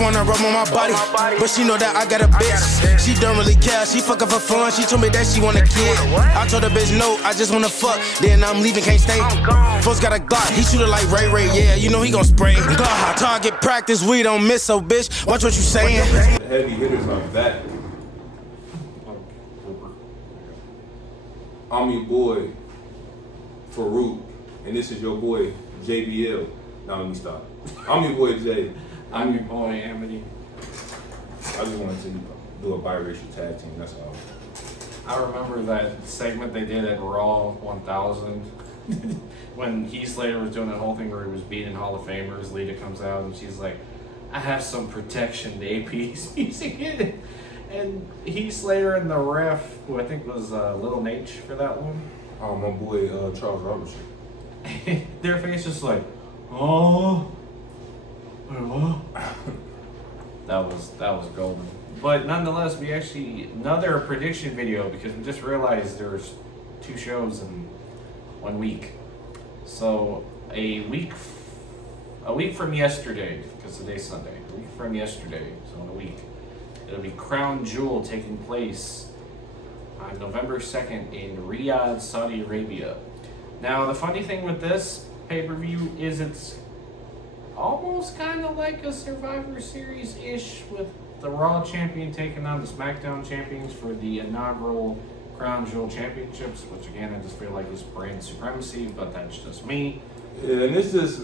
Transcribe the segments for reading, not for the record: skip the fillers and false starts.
wanna rub on my body, but she know that I got a bitch. She don't really care, she fuckin' for fun. She told me that she want a kid. I told her bitch no, I just wanna fuck. Then I'm leaving, can't stay. Folks got a Glock, he shoot it like Ray Ray. Yeah, you know he gon' spray. Glock, target practice, we don't miss, so bitch, watch what you saying. Heavy hitters are back. I'm your boy, Farouk, and this is your boy, JBL. Now let me stop. I'm your boy, Jay. I'm your boy, Amity. I just wanted to do a biracial tag team, that's all. I remember that segment they did at Raw 1000 when Heath Slater was doing that whole thing where he was beating Hall of Famers. Lita comes out and she's like, I have some protection, the AP's using it. And Heath Slater and the ref, who I think was Little Nate for that one. Oh, my boy, Charles Robertson. Their face just like, oh, wait, what? That was golden. But nonetheless, we actually, another prediction video because we just realized there's 2 shows in 1 week. So a week from yesterday, because today's Sunday, a week from yesterday, so in a week, it'll be Crown Jewel taking place on November 2nd in Riyadh, Saudi Arabia. Now, the funny thing with this pay-per-view is it's almost kind of like a Survivor Series-ish with the Raw champion taking on the SmackDown champions for the inaugural Crown Jewel Championships, which again, I just feel like is brand supremacy, but that's just me. Yeah, and it's just,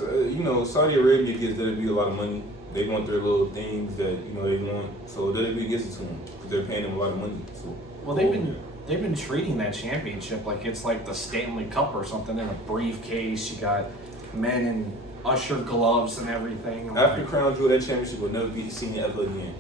Saudi Arabia gives WWE a lot of money. They want their little things that, they want, so WWE gives it to them because they're paying them a lot of money. So, well, they've been treating that championship like it's like the Stanley Cup or something in a briefcase. You got men in usher gloves and everything. After Crown Jewel, that championship will never be seen ever again.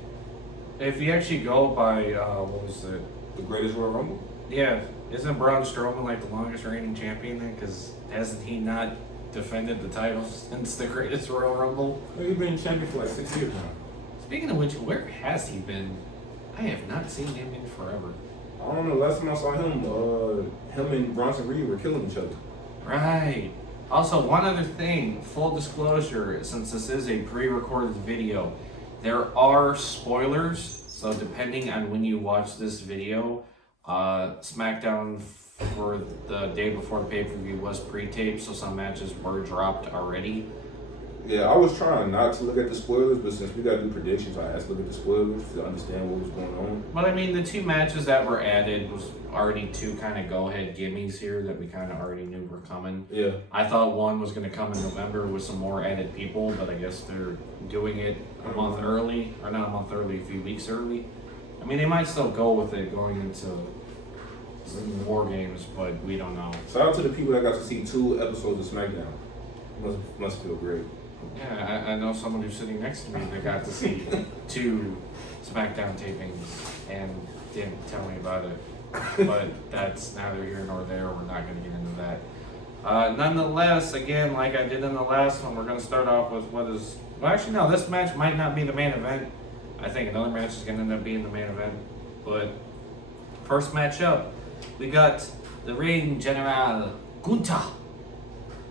If you actually go by, what was it? The Greatest Royal Rumble? Yeah. Isn't Braun Strowman like the longest reigning champion then? Because hasn't he not defended the title since the Greatest Royal Rumble? Well, he's been champion for like 6 years now. Speaking of which, where has he been? I have not seen him in forever. I don't know. Last time I saw him, him and Bronson Reed were killing each other. Right. Also, one other thing, full disclosure, since this is a pre-recorded video, there are spoilers. So depending on when you watch this video, SmackDown for the day before the pay-per-view was pre-taped, so some matches were dropped already. Yeah, I was trying not to look at the spoilers, but since we got to do predictions, I had to look at the spoilers to understand what was going on. But I mean, the 2 matches that were added was already 2 kind of go-ahead gimmies here that we kind of already knew were coming. Yeah. I thought one was going to come in November with some more added people, but I guess they're doing it a month early, or not a month early, a few weeks early. I mean, they might still go with it going into War Games, but we don't know. Shout out to the people that got to see 2 episodes of SmackDown. Must feel great. Yeah, I know someone who's sitting next to me that got to see 2 SmackDown tapings and didn't tell me about it. But that's neither here nor there. We're not going to get into that. Nonetheless, again, like I did in the last one, we're going to start off with what is... Well, actually, no, this match might not be the main event. I think another match is going to end up being the main event. But first match up, we got the Ring General Gunther,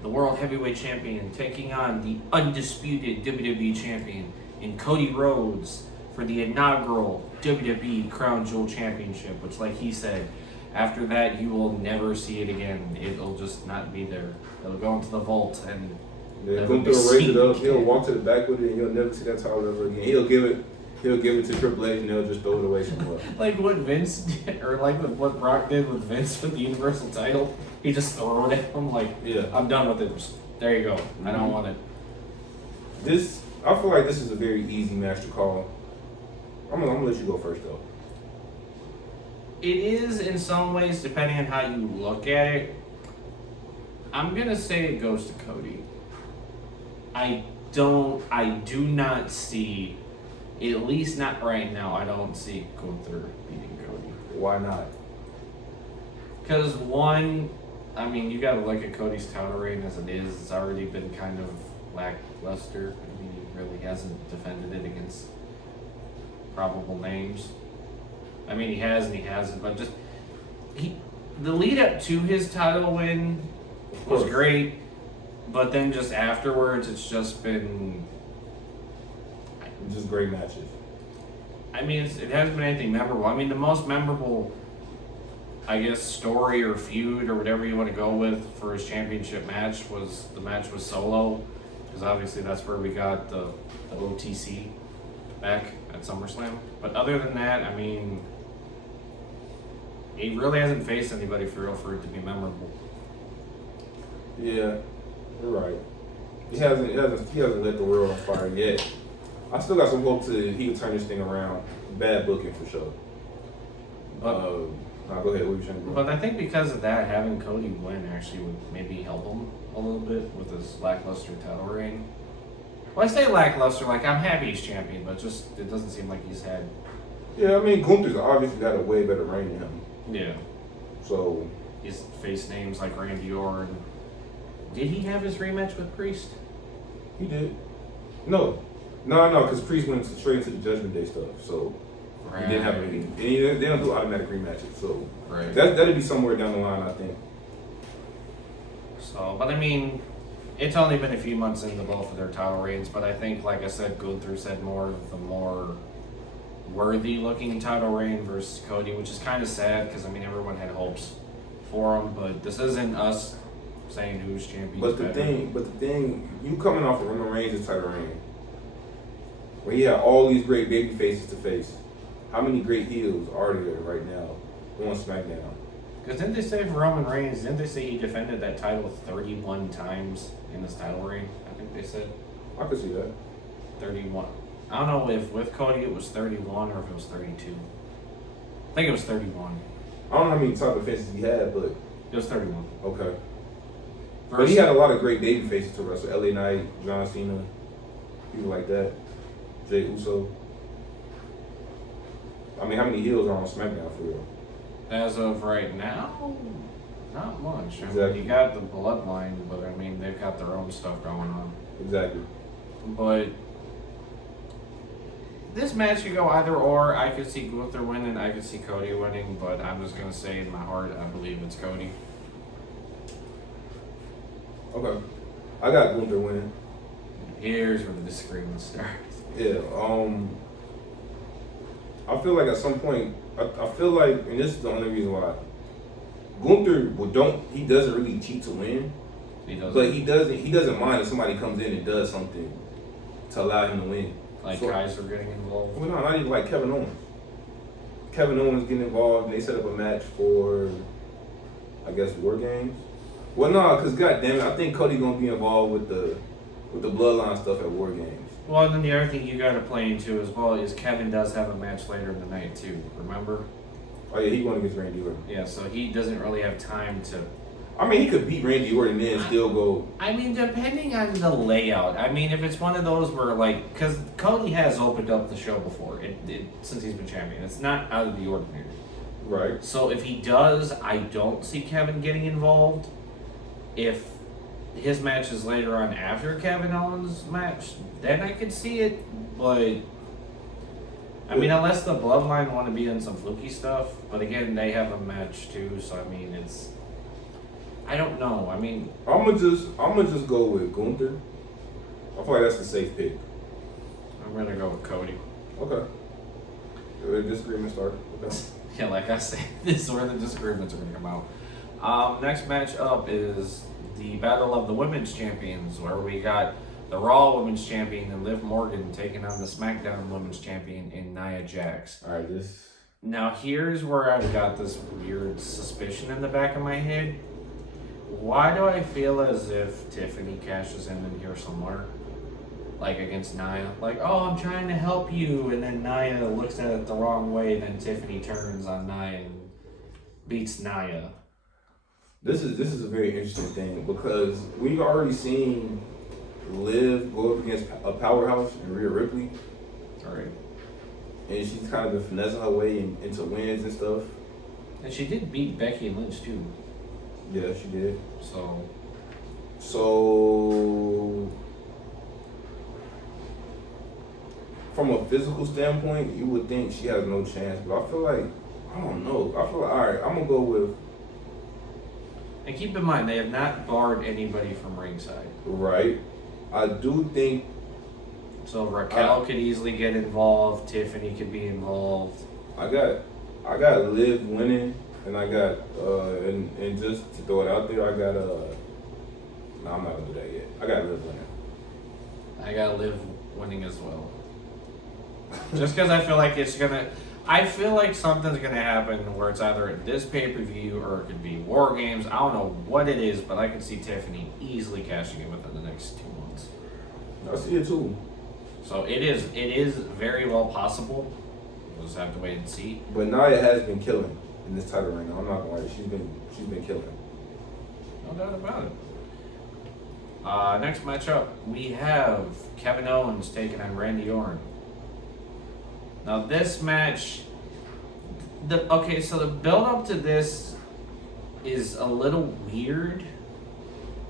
the World Heavyweight Champion, taking on the undisputed WWE Champion in Cody Rhodes for the inaugural WWE Crown Jewel Championship, which, like he said, after that you will never see it again. It'll just not be there. It'll go into the vault and Gunther will raise it up. He'll walk to the back with it, and you'll never see that title ever again. He'll give it to Triple H, and they'll just throw it away somewhere. Like what Vince did, or like what Brock did with Vince with the Universal title. He just threw it at him like, yeah, I'm done with it. There you go. I don't want it. I feel like this is a very easy match to call. I'm gonna let you go first though. It is in some ways, depending on how you look at it. I'm gonna say it goes to Cody. I do not see, at least not right now, I don't see Gunther beating Cody. Why not? Because one, I mean, you gotta look at Cody's title reign as it is. It's already been kind of lackluster. I mean, he really hasn't defended it against probable names. I mean, he has and he hasn't, but just the lead up to his title win was great, but then just afterwards, it's just been Just great matches. I mean, it hasn't been anything memorable. I mean, the most memorable, I guess, story or feud or whatever you want to go with for his championship match was the match with Solo, because obviously that's where we got the OTC back at SummerSlam. But other than that, I mean, he really hasn't faced anybody for real for it to be memorable. Yeah, you're right. He hasn't lit the world on fire yet. I still got some hope he can turn this thing around. Bad booking for sure. Go ahead. What are you saying? But I think because of that, having Cody win actually would maybe help him a little bit with his lackluster title reign. Well, I say lackluster, like I'm happy he's champion, but just it doesn't seem like he's had. Yeah, I mean Gunther's obviously got a way better reign than him. Yeah. So he's faced names like Randy Orton. Did he have his rematch with Priest? he did. No, because Priest went straight into the Judgment Day stuff. So Right. he didn't have any. They don't do automatic rematches. So Right. that'd be somewhere down the line, I think. So, but I mean, it's only been a few months into both of their title reigns, but I think, like I said, Gunther's had more of the more worthy-looking title reign versus Cody, which is kind of sad because I mean everyone had hopes for him, but this isn't us saying who's champion. But the thing, you coming off of Roman Reigns' title reign, where he had all these great baby faces to face. How many great heels are there right now on SmackDown? Because didn't they say for Roman Reigns, didn't they say he defended that title 31 times in his title reign? I think they said I could see that. 31. I don't know if with Cody it was 31 or if it was 32. I think it was 31. I don't know how many type of faces he had, but It was 31. okay. But he had a lot of great baby faces to wrestle. LA Knight, John Cena, people like that. Jey Uso. I mean, how many heels are on SmackDown for real? As of right now, not much. I mean, Exactly. you got the Bloodline, but I mean, they've got their own stuff going on. Exactly. But this match could go either or. I could see Gunther winning, I could see Cody winning, but I'm just going to say in my heart, I believe it's Cody. Okay. I got Gunther winning. Here's where the disagreement starts. Yeah. I feel like at some point, I feel like, and this is the only reason why, Gunther he doesn't really cheat to win. He doesn't. But he doesn't mind if somebody comes in and does something to allow him to win. Like So- Kaiser getting involved. Well, no, not even like Kevin Owens. Kevin Owens getting involved, and they set up a match for, I guess, War Games. Well, no, because goddamn it, I think Cody gonna be involved with the Bloodline stuff at War Games. Well, and then the other thing you got to play into as well is Kevin does have a match later in the night too. Remember? Oh yeah, he won against Randy Orton. Yeah, so he doesn't really have time to. I mean, he could beat Randy Orton and then still go. I mean, depending on the layout. I mean, if it's one of those where like, because Cody has opened up the show before, since he's been champion, it's not out of the ordinary. Right. So if he does, I don't see Kevin getting involved. If his match is later on after Kevin Owens' match, then I could see it. But I mean, unless the Bloodline want to be in some fluky stuff, but again, they have a match too. So I mean, I don't know. I mean, I'm gonna just go with Gunther. I feel like that's the safe pick. I'm gonna go with Cody. Okay. The disagreement started. Okay. Yeah, like I said, this is where the disagreements are gonna come out. Next match up is the Battle of the Women's Champions, where we got the Raw Women's Champion and Liv Morgan taking on the SmackDown Women's Champion in Nia Jax. All right. This. Now here's where I've got this weird suspicion in the back of my head. Why do I feel as if Tiffany cashes in here somewhere? Like against Nia? Like, oh, I'm trying to help you, and then Nia looks at it the wrong way, then Tiffany turns on Nia and beats Nia. This is a very interesting thing because we've already seen Liv go up against a powerhouse in Rhea Ripley. Alright. And she's kind of been finessing her way into wins and stuff. And she did beat Becky Lynch too. Yeah, she did. So from a physical standpoint, you would think she has no chance, but I feel like, I don't know. I feel like, all right, I'm gonna go with. and keep in mind they have not barred anybody from ringside. Right. I do think So Raquel could easily get involved. Tiffany could be involved. I got Liv winning, and I got and just to throw it out there, I got no, I'm not gonna do that yet. I got Liv winning. I got Liv winning as well. Just because I feel like I feel like something's gonna happen where it's either at this pay-per-view or it could be War Games. I don't know what it is, but I can see Tiffany easily cashing in within the next 2 months. I see it too. So it is very well possible. We'll just have to wait and see. But Nia has been killing in this title ring. I'm not gonna lie, she's been killing. No doubt about it. Next matchup, we have Kevin Owens taking on Randy Orton. Now this match, so the build up to this is a little weird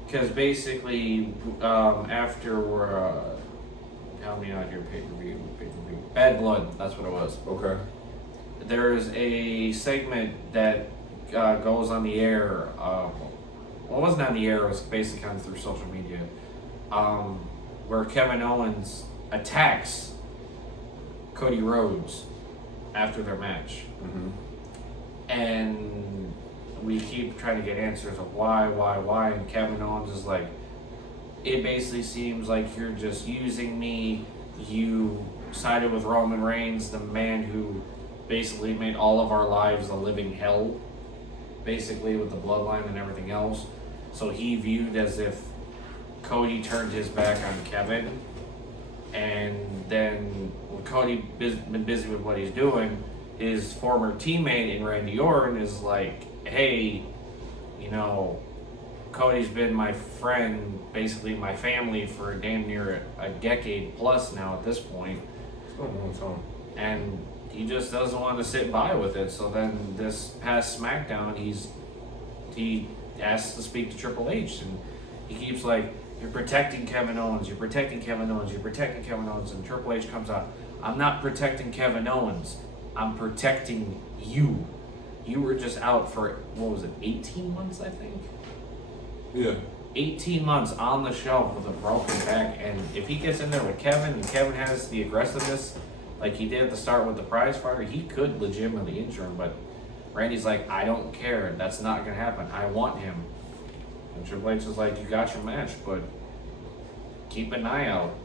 because basically after help me out here, pay-per-view, Bad Blood, that's what it was. Okay. There's a segment that goes on the air. Well, it wasn't on the air. It was basically kind of through social media, where Kevin Owens attacks Cody Rhodes after their match, and we keep trying to get answers of why, and Kevin Owens is like, it basically seems like you're just using me. You sided with Roman Reigns, the man who basically made all of our lives a living hell, basically with the bloodline and everything else. So he viewed as if Cody turned his back on Kevin, and then when Cody been busy with what he's doing, his former teammate in Randy Orton is like, hey, you know, Cody's been my friend, basically my family for damn near a decade plus now at this point. It's been a long time. And he just doesn't want to sit by with it. So then this past SmackDown, he asks to speak to Triple H, and he keeps like, you're protecting Kevin Owens, you're protecting Kevin Owens, you're protecting Kevin Owens, and Triple H comes out, I'm not protecting Kevin Owens, I'm protecting you. You were just out for, what was it, 18 months, I think? Yeah. 18 months on the shelf with a broken back, and if he gets in there with Kevin, and Kevin has the aggressiveness like he did at the start with the prize fighter, he could legitimately injure him, but Randy's like, I don't care, that's not gonna happen, I want him. And Triple H is like, you got your match, but keep an eye out.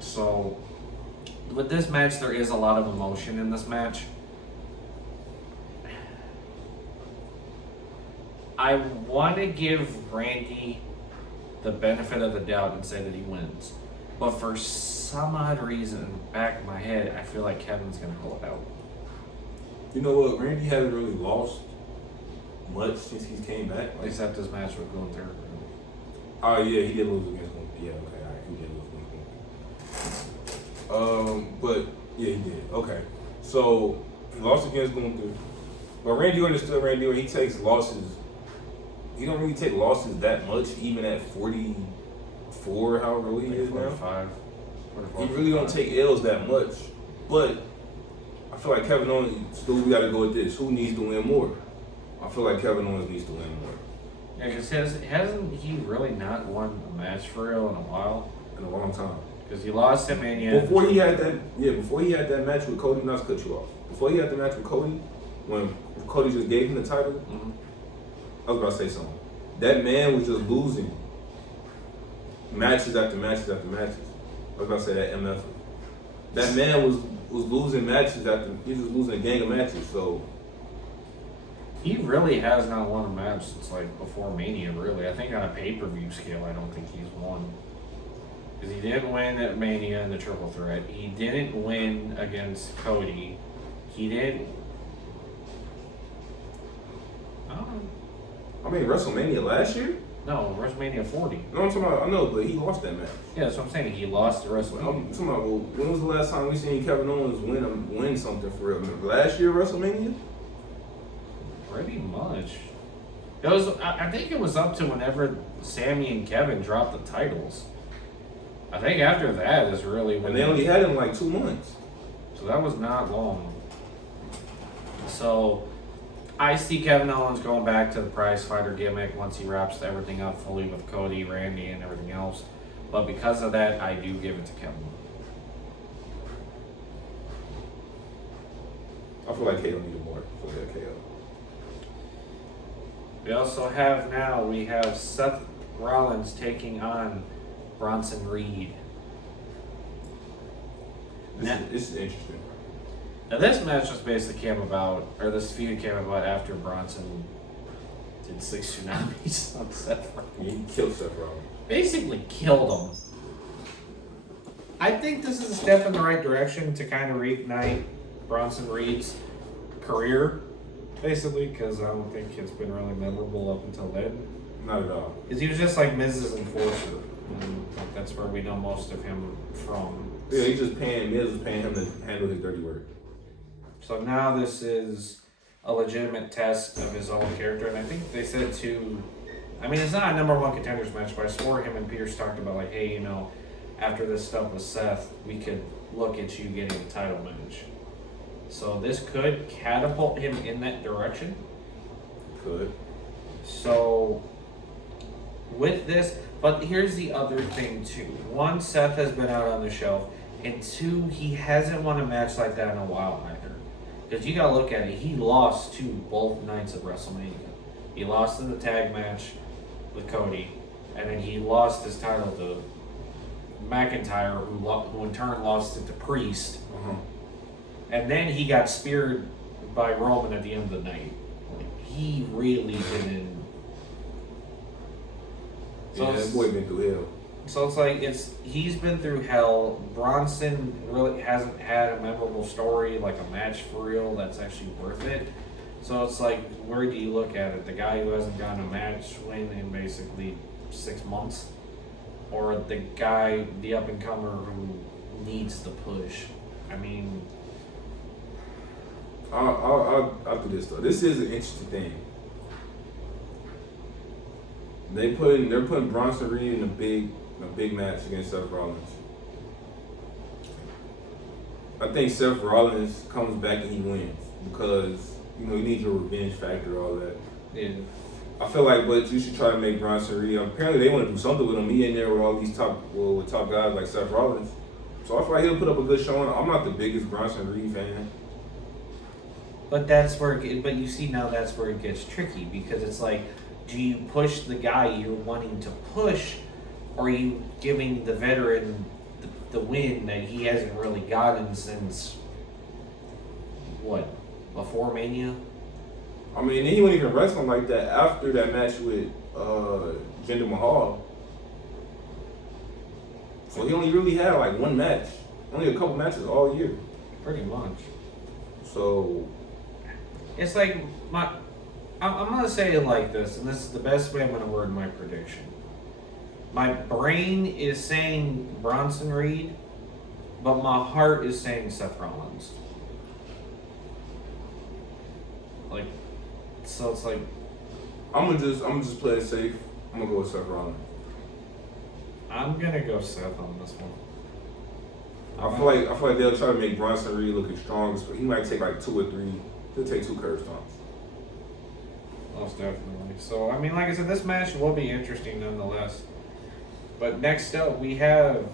So, with this match, there is a lot of emotion in this match. I want to give Randy the benefit of the doubt and say that he wins. But for some odd reason, in the back of my head, I feel like Kevin's going to pull it out. You know what? Randy hasn't really lost much since he came back. Like, Except his match with Gunther. Oh, yeah, he did lose against Gunther. Yeah, okay, all right, he did lose against Gunther. But, yeah, he did. Okay. So, he lost against Gunther. But Randy Orton is still Randy Orton. He takes losses. He don't really take losses that much, even at 44, however old he is now. 45. He really don't take L's that much. But I feel like Kevin Owens, still we got to go with this. Who needs to win more? I feel like Kevin Owens needs to win more. Yeah, because hasn't he really not won a match for real in a while? In a long time. Because he lost at Mania. Before he had that match with Cody, not to cut you off. Before he had the match with Cody, when Cody just gave him the title, I was about to say something. That man was just losing matches after matches after matches. I was about to say that MF. That man was losing matches after, he was losing a gang of matches, so. He really has not won a match since like before Mania, really. I think on a pay-per-view scale, I don't think he's won. Because he didn't win at Mania in the Triple Threat. He didn't win against Cody. He didn't. I mean, WrestleMania last year? No, WrestleMania 40. No, I'm talking about, I know, but he lost that match. Yeah, that's what I'm saying. He lost the WrestleMania. I'm talking about, well, when was the last time we seen Kevin Owens win something for real? Last year, WrestleMania? Pretty much. It was. I think it was up to whenever Sammy and Kevin dropped the titles. I think after that is really when. And they only had him like 2 months. So that was not long. So I see Kevin Owens going back to the prize fighter gimmick once he wraps everything up fully with Cody, Randy, and everything else. But because of that, I do give it to Kevin. I feel like KO needed more for that KO. We also have Seth Rollins taking on Bronson Reed. This is interesting. Now this match was basically this feud came about after Bronson did 6 tsunamis on Seth Rollins. Yeah, he killed Seth Rollins. Basically killed him. I think this is a step in the right direction to kind of reignite Bronson Reed's career, basically, because I don't think it's been really memorable up until then. Not at all. Because he was just like Miz's enforcer. And that's where we know most of him from. Yeah, Miz is paying him to handle his dirty work. So now this is a legitimate test of his own character, and I think they said too. I mean, it's not a number 1 contenders match, but I swore him and Pierce talked about like, hey, you know, after this stuff with Seth, we could look at you getting a title match. So this could catapult him in that direction. Could. So with this, but here's the other thing too. 1, Seth has been out on the shelf, and 2, he hasn't won a match like that in a while either. Because you gotta look at it, he lost to both nights of WrestleMania. He lost in the tag match with Cody, and then he lost his title to McIntyre, who in turn lost it to Priest. And then he got speared by Roman at the end of the night. Like, he really didn't. So yeah, that boy been through hell. So it's like he's been through hell. Bronson really hasn't had a memorable story, like a match for real that's actually worth it. So it's like, where do you look at it? The guy who hasn't gotten a match win in basically 6 months, or the guy, the up and comer who needs the push? I mean, I'll do this though. This is an interesting thing. They're putting Bronson Reed in a big match against Seth Rollins. I think Seth Rollins comes back and he wins because you need your revenge factor, all that. yeah. I feel like, but you should try to make Bronson Reed. Apparently, they want to do something with him. He in there with all these top guys like Seth Rollins. So I feel like he'll put up a good showing. I'm not the biggest Bronson Reed fan. But but you see now that's where it gets tricky, because it's like, do you push the guy you're wanting to push, or are you giving the veteran the win that he hasn't really gotten since before Mania? I mean, he wasn't even wrestling like that after that match with Jinder Mahal. So he only really had like one match, only a couple matches all year. Pretty much. So it's like I'm gonna say it like this, and this is the best way I'm gonna word my prediction. My brain is saying Bronson Reed, but my heart is saying Seth Rollins. Like, so it's like, I'm gonna just play it safe. I'm gonna go with Seth Rollins. I'm gonna go Seth on this one. I feel like they'll try to make Bronson Reed look strong. So he might take like 2 or 3. He'll take 2 curve stomps. Most definitely. So I mean, like I said, this match will be interesting nonetheless. But next up, we have,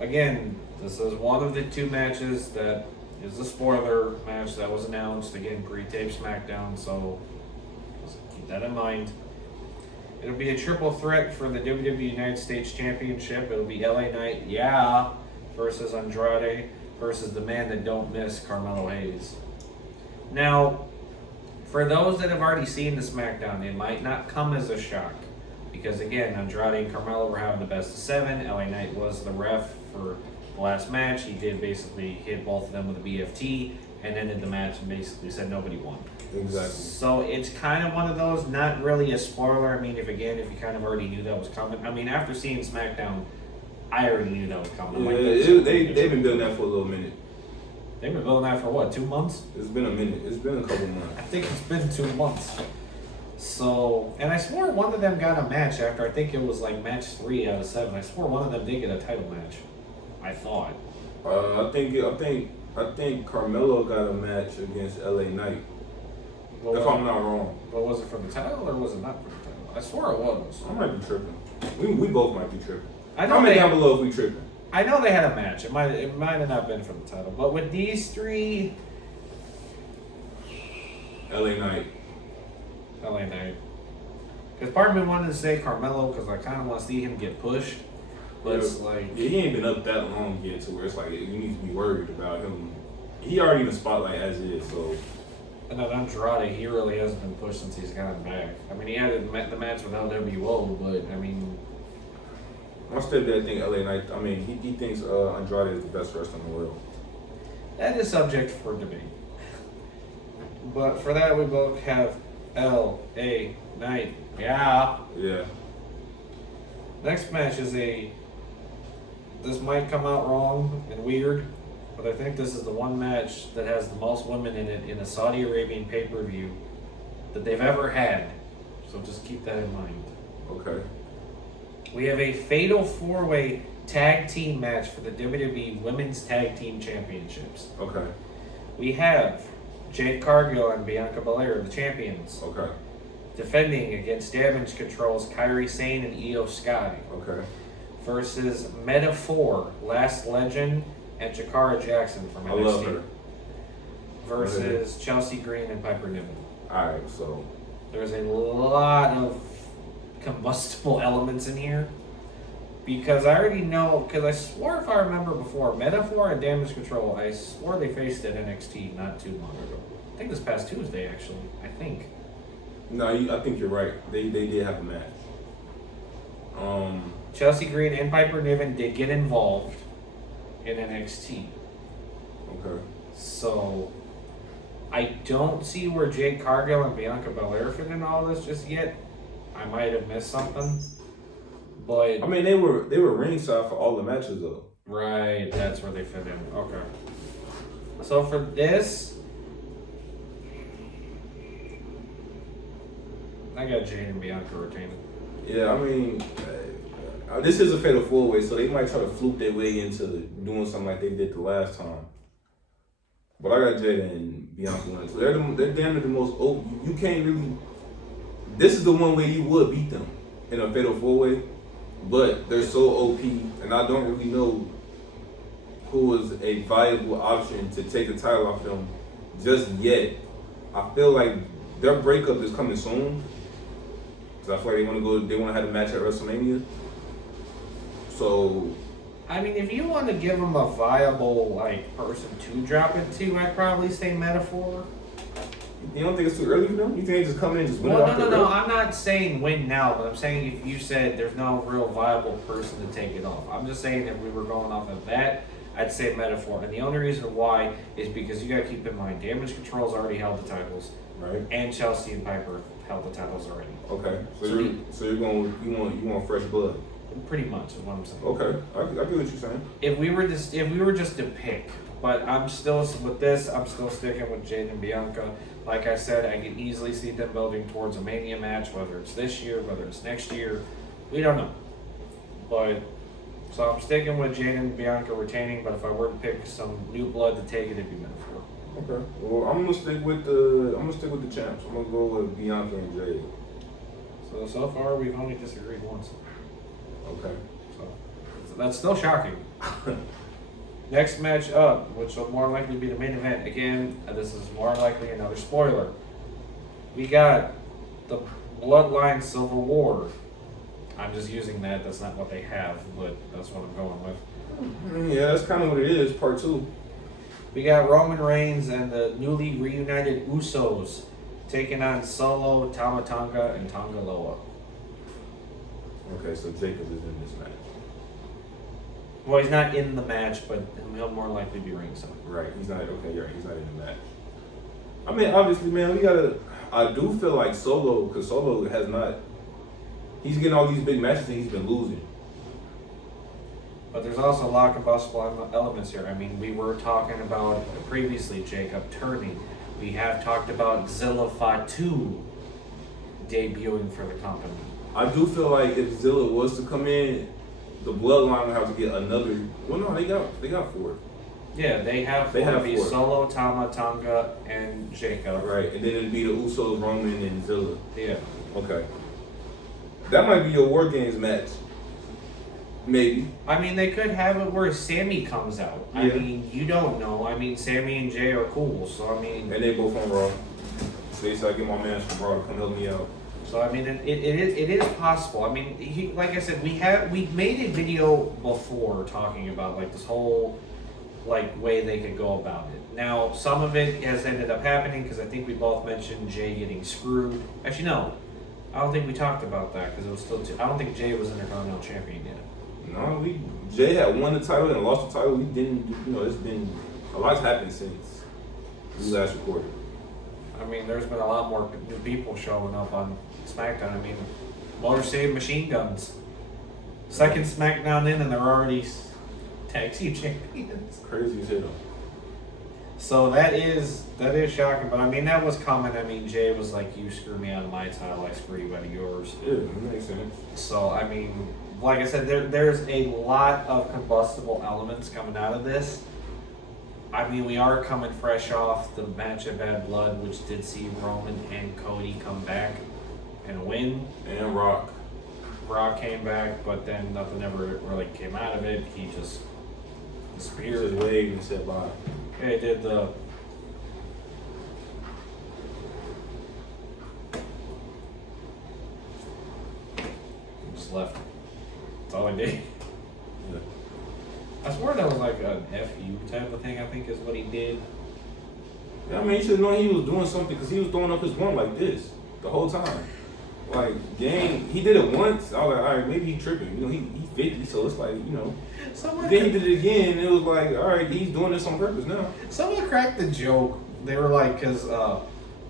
again, this is one of the 2 matches that is the spoiler match that was announced, again, pre-tape SmackDown, so just keep that in mind. It'll be a triple threat for the WWE United States Championship. It'll be LA Knight, versus Andrade, versus the man that don't miss, Carmelo Hayes. Now, for those that have already seen the SmackDown, it might not come as a shock. Because again, Andrade and Carmelo were having the best of 7. LA Knight was the ref for the last match. He did basically hit both of them with a BFT and ended the match and basically said nobody won. Exactly. So it's kind of one of those, not really a spoiler. I mean, if you kind of already knew that was coming. I mean, after seeing SmackDown, I already knew that was coming. Yeah, like, they've been building that for a little minute. They've been building that for what, 2 months? It's been a minute. It's been a couple months. I think it's been 2 months. So, and I swore one of them got a match after, I think it was like match 3 out of 7. I swore one of them did get a title match. I thought. I think Carmelo got a match against LA Knight. If I'm not wrong. But was it for the title or was it not for the title? I swore it was. I might be tripping. We both might be tripping. Comment down below if we tripping. I know they had a match. It might have not been for the title, but with these three, LA Knight. Because part of me wanted to say Carmelo because I kind of want to see him get pushed, but it's like he ain't been up that long yet to where it's like you need to be worried about him. He already in the spotlight as is, so. And then Andrade, he really hasn't been pushed since he's gotten back. I mean, he had the match with LWO, but I mean. My stepdad think LA Knight. I mean, he thinks Andrade is the best wrestler in the world. That is subject for debate. But for that, we both have LA Knight. Yeah. Yeah. Next match is this might come out wrong and weird, but I think this is the one match that has the most women in it in a Saudi Arabian pay-per-view that they've ever had. So just keep that in mind. Okay. We have a fatal 4-way tag team match for the WWE Women's Tag Team Championships. Okay. We have Jade Cargill and Bianca Belair, the champions. Okay. Defending against Damage Control's Kairi Sane and Io Sky. Okay. Versus Meta-4, Last Legend, and Jakara Jackson from NXT. I love her. Versus Chelsea Green and Piper Niven. Alright, so. There's a lot of combustible elements in here. Because I already know, because I swore if I remember before, Meta-4 and Damage Control, I swore they faced at NXT not too long ago. I think this past Tuesday, actually. I think. No, I think you're right. They did have a match. Chelsea Green and Piper Niven did get involved in NXT. Okay. So, I don't see where Jade Cargill and Bianca Belair fit in all this just yet. I might have missed something. But I mean, they were ringside for all the matches, though. Right, that's where they fit in. Okay. So for this, I got Jade and Bianca retaining. Yeah, I mean, this is a fatal 4-way, so they might try to fluke their way into doing something like they did the last time. But I got Jade and Bianca winning. So they're damn near the most open. You can't really. This is the one way you would beat them in a fatal 4-way, but they're so OP, and I don't really know who is a viable option to take the title off them just yet. I feel like their breakup is coming soon. Cause I feel like they want to have a match at WrestleMania. So, I mean, if you want to give them a viable person to drop it to, I'd probably say Meta-4. You don't think it's too early for them? You think they just come in and just win? Well, no. I'm not saying win now, but I'm saying if you said there's no real viable person to take it off. I'm just saying if we were going off of that, I'd say Meta-4. And the only reason why is because you got to keep in mind, Damage Control's already held the titles, right? And Chelsea and Piper held the titles already. Okay, so you want fresh blood? Pretty much is what I'm saying. Okay, I get what you're saying. If we were just to pick, but I'm still sticking with Jade and Bianca. Like I said, I can easily see them building towards a Mania match, whether it's this year, whether it's next year. We don't know. But so I'm sticking with Jade and Bianca retaining, but if I were to pick some new blood to take it, it'd be Meta-4. Okay. Well, I'm gonna stick with the champs. I'm gonna go with Bianca and Jade. So far we've only disagreed once. Okay. So that's still shocking. Next match up, which will more likely be the main event. Again, this is more likely another spoiler. We got the Bloodline Civil War. I'm just using that. That's not what they have, but that's what I'm going with. Yeah, that's kind of what it is. Part 2. We got Roman Reigns and the newly reunited Usos taking on Solo, Tama Tonga, and Tonga Loa. Okay, so Jacob is in this match. Well, he's not in the match, but he'll more likely be ringside. Right, he's not. Okay, you're right. He's not in the match. I mean, obviously, man, I do feel like Solo, because Solo has not. He's getting all these big matches and he's been losing. But there's also a lot of combustible elements here. I mean, we were talking about previously Jacob turning. We have talked about Zilla Fatu debuting for the company. I do feel like if Zilla was to come in, the Bloodline would have to get another. Well, no, they got 4. Yeah, they have 4. It'd be 4. Solo, Tama, Tonga, and Jacob. Right, and then it'd be the Usos, Roman, and Zilla. Yeah. Okay. That might be your War Games match. Maybe. I mean, they could have it where Sammy comes out. I mean, you don't know. I mean, Sammy and Jay are cool, so I mean. And they both on Raw. So they said, I get my man from Raw to come help me out. So I mean, it is possible. I mean, like I said, we made a video before talking about like this whole like way they could go about it. Now, some of it has ended up happening because I think we both mentioned Jay getting screwed. Actually, no, I don't think we talked about that because it was still I don't think Jay was Intercontinental Champion yet. No, Jay had won the title and lost the title. We didn't, it's been a lot's happened since we last recorded. I mean, there's been a lot more new people showing up on SmackDown. I mean, Motor City Machine Guns. Second SmackDown in, and they're already tag team champions. Crazy as hell. So that is shocking. But I mean, that was common. I mean, Jay was like, "You screw me out of my title, I screw you out of yours." Yeah, that makes sense. So I mean, like I said, there's a lot of combustible elements coming out of this. I mean, we are coming fresh off the match at Bad Blood, which did see Roman and Cody come back and win. And Rock. Rock came back, but then nothing ever really came out of it. He just disappeared. Just waved and said bye. Yeah, he did the... He just left. That's all he did. Yeah. I swear that was like an FU type of thing, I think is what he did. Yeah, I mean, you should know he was doing something because he was throwing up his one like this the whole time. Like, gang, he did it once. I was like, all right, maybe he tripping. He's 50, so it's like, Then he did it again, and it was like, all right, he's doing this on purpose now. Someone cracked the joke. They were like, because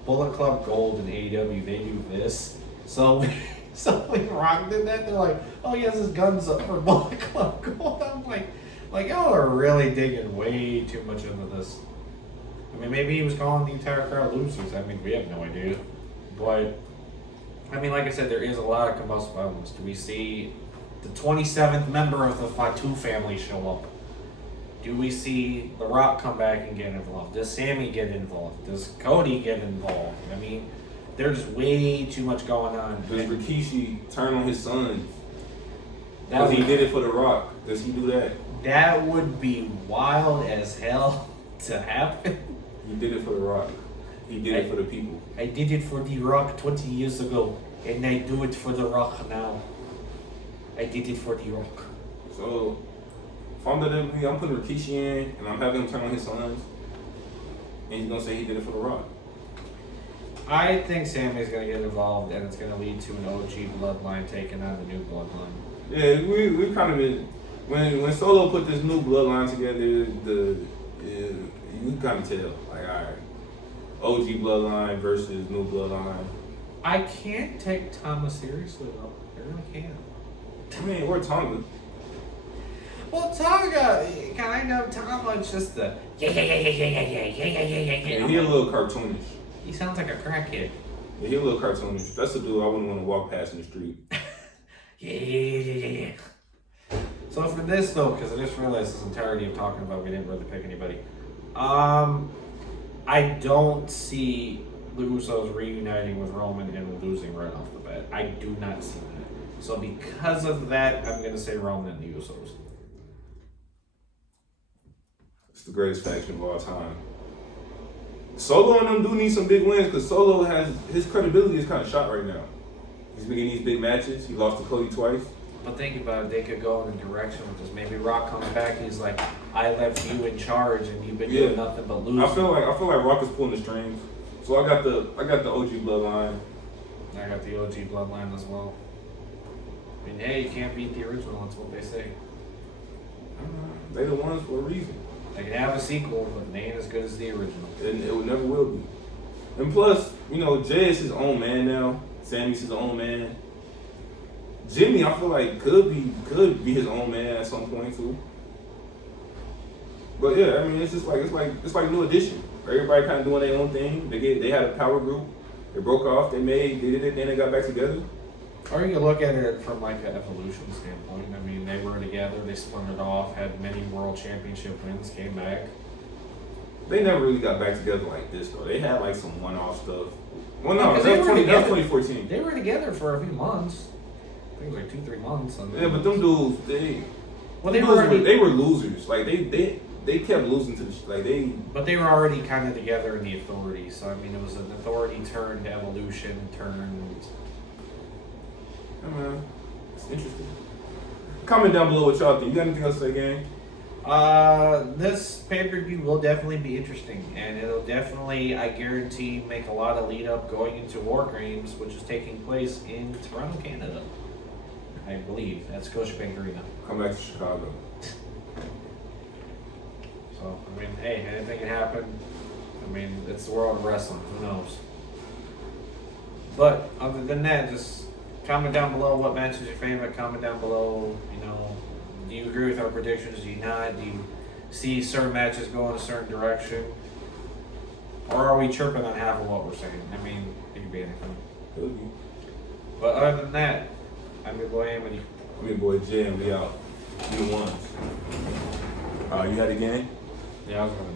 Bullet Club Gold and AEW, they do this. So when Rock did that, they're like, oh, he has his guns up for Bullet Club Gold. I'm like, y'all are really digging way too much into this. I mean, maybe he was calling the entire crowd losers. I mean, we have no idea. But, I mean, like I said, there is a lot of combustible elements. Do we see the 27th member of the Fatu family show up? Do we see The Rock come back and get involved? Does Sammy get involved? Does Cody get involved? I mean, there's way too much going on. Does Rikishi turn on his son? That Because he did it for The Rock. Does he do that? That would be wild as hell to happen. He did it for The Rock. He did it for the people. I did it for The Rock 20 years ago, and I do it for The Rock now. I did it for The Rock. So, if I'm WWE, I'm putting Rikishi in, and I'm having him turn on his sons, and he's going to say he did it for The Rock. I think Sammy's going to get involved, and it's going to lead to an OG bloodline taking on the new bloodline. Yeah, we kind of been... When Solo put this new bloodline together, you kind of tell, like, all right, OG bloodline versus new bloodline. I can't take Thomas seriously, though. I really can't. I mean, we're Tonga. Well, Tonga, kind of. Tonga's just the yeah. Yeah, he a little cartoonish. He sounds like a crackhead. Yeah, he a little cartoonish. That's the dude I wouldn't want to walk past in the street. Yeah. So for this though, because I just realized this entirety of talking about we didn't really pick anybody. I don't see the Usos reuniting with Roman and losing right off the bat. I do not see that. So because of that, I'm gonna say Roman and the Usos. It's the greatest faction of all time. Solo and them do need some big wins because Solo his credibility is kind of shot right now. He's been getting these big matches. He lost to Cody twice. But think about it, they could go in a direction with this. Maybe Rock comes back, he's like, I left you in charge and you've been doing nothing but losing. I feel like Rock is pulling the strings. So I got the OG bloodline. I got the OG bloodline as well. I mean, hey, you can't beat the original, that's what they say. They the ones for a reason. They can have a sequel, but they ain't as good as the original. And it never will be. And plus, Jay is his own man now. Sammy's his own man. Jimmy, I feel like could be his own man at some point too. But yeah, I mean, it's like New Edition. Everybody kind of doing their own thing. They had a power group. They broke off. They did it, then they got back together. Or you can look at it from like an evolution standpoint. I mean, they were together. They splintered off. Had many world championship wins. Came back. They never really got back together like this though. They had like some one-off stuff. Well, no, Yeah, 'cause that they was were together. 2014. They were together for a few months. think it was like 2-3 months. Yeah, but them dudes, they were losers. Like they kept losing to the But they were already kind of together in the Authority, so I mean, it was an Authority turned Evolution turned. I mean, it's interesting. Comment down below what y'all think. You got anything else to say, gang? This pay-per-view will definitely be interesting, and it'll definitely, I guarantee, make a lot of lead up going into War Games, which is taking place in Toronto, Canada. I believe at Scotiabank Arena. Come back to Chicago. So I mean, hey, anything can happen. I mean, it's the world of wrestling. Who knows? But other than that, just comment down below what match is your favorite. Comment down below, do you agree with our predictions? Do you not? Do you see certain matches go in a certain direction? Or are we chirping on half of what we're saying? I mean, it could be anything. But other than that, I'm your boy Amity. I'm your boy Jay, and we out. You the ones. You had a game? Yeah, I was gonna do it.